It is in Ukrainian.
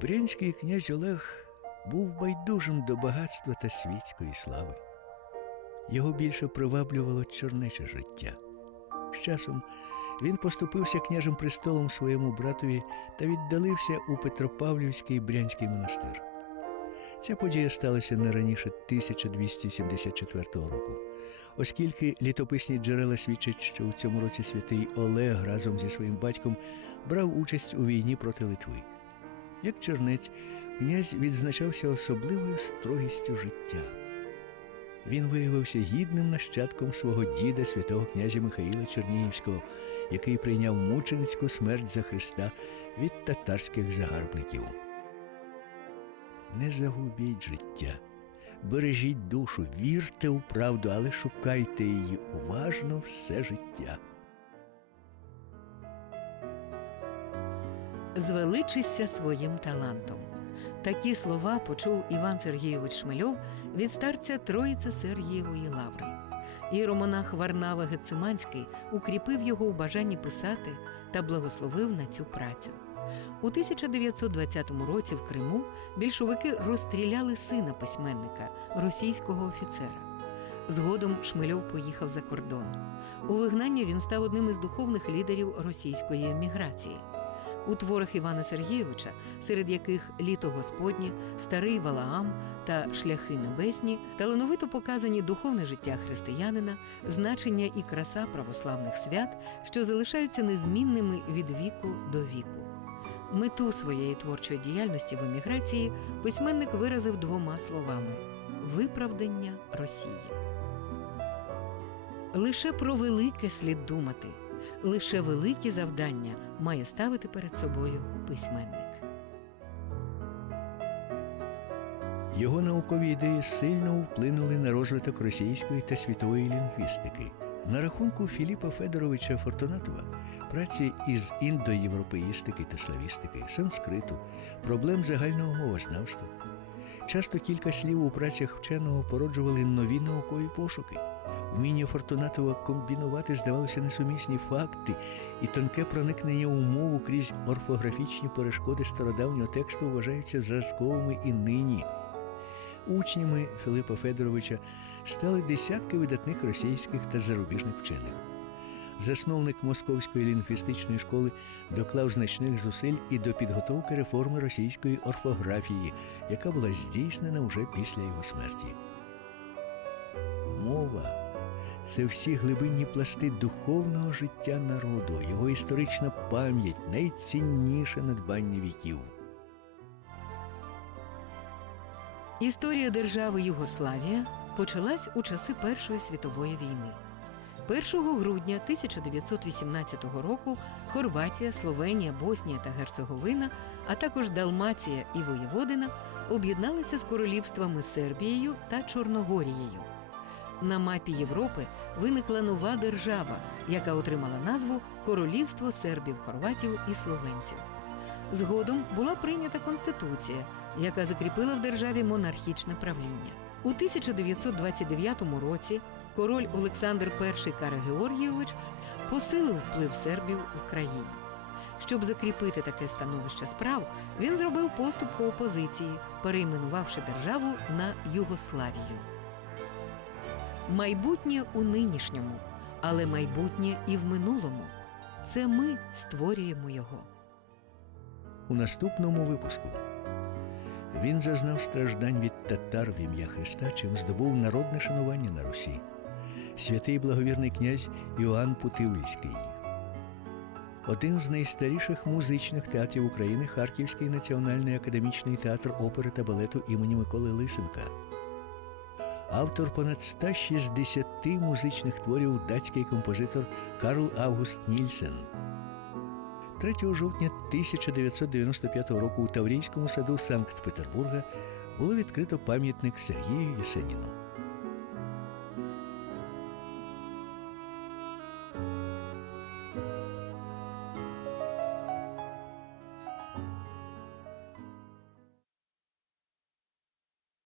Брянський князь Олег був байдужим до багатства та світської слави. Його більше приваблювало чорнече життя. З часом він поступився княжим престолом своєму братові та віддалився у Петропавлівський Брянський монастир. Ця подія сталася не раніше 1274 року, оскільки літописні джерела свідчать, що у цьому році святий Олег разом зі своїм батьком брав участь у війні проти Литви. Як чернець, князь відзначався особливою строгістю життя. Він виявився гідним нащадком свого діда, святого князя Михаїла Чернігівського, який прийняв мученицьку смерть за Христа від татарських загарбників. Не загубіть життя, бережіть душу, вірте у правду, але шукайте її уважно все життя. Звеличися своїм талантом. Такі слова почув Іван Сергійович Шмельов від старця Троїця Сергієвої лаври. Іеромонах Варнава Гециманський укріпив його у бажанні писати та благословив на цю працю. У 1920 році в Криму більшовики розстріляли сина письменника, російського офіцера. Згодом Шмельов поїхав за кордон. У вигнанні він став одним із духовних лідерів російської еміграції. У творах Івана Сергійовича, серед яких літо Господнє, Старий Валаам та Шляхи Небесні, талановито показані духовне життя християнина, значення і краса православних свят, що залишаються незмінними від віку до віку. Мету своєї творчої діяльності в еміграції письменник виразив двома словами виправдання Росії. Лише про велике слід думати, лише великі завдання має ставити перед собою письменник. Його наукові ідеї сильно вплинули на розвиток російської та світової лінгвістики. На рахунку Філіпа Федоровича Фортунатова праці із індоєвропеїстики та славістики, санскриту, проблем загального мовознавства. Часто кілька слів у працях вченого породжували нові наукові пошуки. Вміння Фортунатова комбінувати здавалося несумісні факти, і тонке проникнення у мову крізь орфографічні перешкоди стародавнього тексту вважаються зразковими і нині. Учнями Филипа Федоровича стали десятки видатних російських та зарубіжних вчених. Засновник Московської лінгвістичної школи доклав значних зусиль і до підготовки реформи російської орфографії, яка була здійснена уже після його смерті. Мова це всі глибинні пласти духовного життя народу, його історична пам'ять, найцінніше надбання віків. Історія держави Югославія почалась у часи Першої світової війни. 1 грудня 1918 року Хорватія, Словенія, Боснія та Герцеговина, а також Далмація і Воєводина об'єдналися з королівствами Сербією та Чорногорією. На мапі Європи виникла нова держава, яка отримала назву Королівство сербів, хорватів і словенців. Згодом була прийнята конституція, яка закріпила в державі монархічне правління. У 1929 році король Олександр І Карагеоргійович посилив вплив сербів в країні. Щоб закріпити таке становище справ, він зробив поступку опозиції, перейменувавши державу на Югославію. Майбутнє у нинішньому, але майбутнє і в минулому. Це ми створюємо його. У наступному випуску він зазнав страждань від татар в ім'я Христа, чим здобув народне шанування на Русі. Святий благовірний князь Іоанн Путивльський. Один з найстаріших музичних театрів України Харківський національний академічний театр опери та балету імені Миколи Лисенка. Автор понад 160 музичних творів датський композитор Карл Август Нільсен. 3 жовтня 1995 року у Таврійському саду Санкт-Петербурга було відкрито пам'ятник Сергію Єсеніну.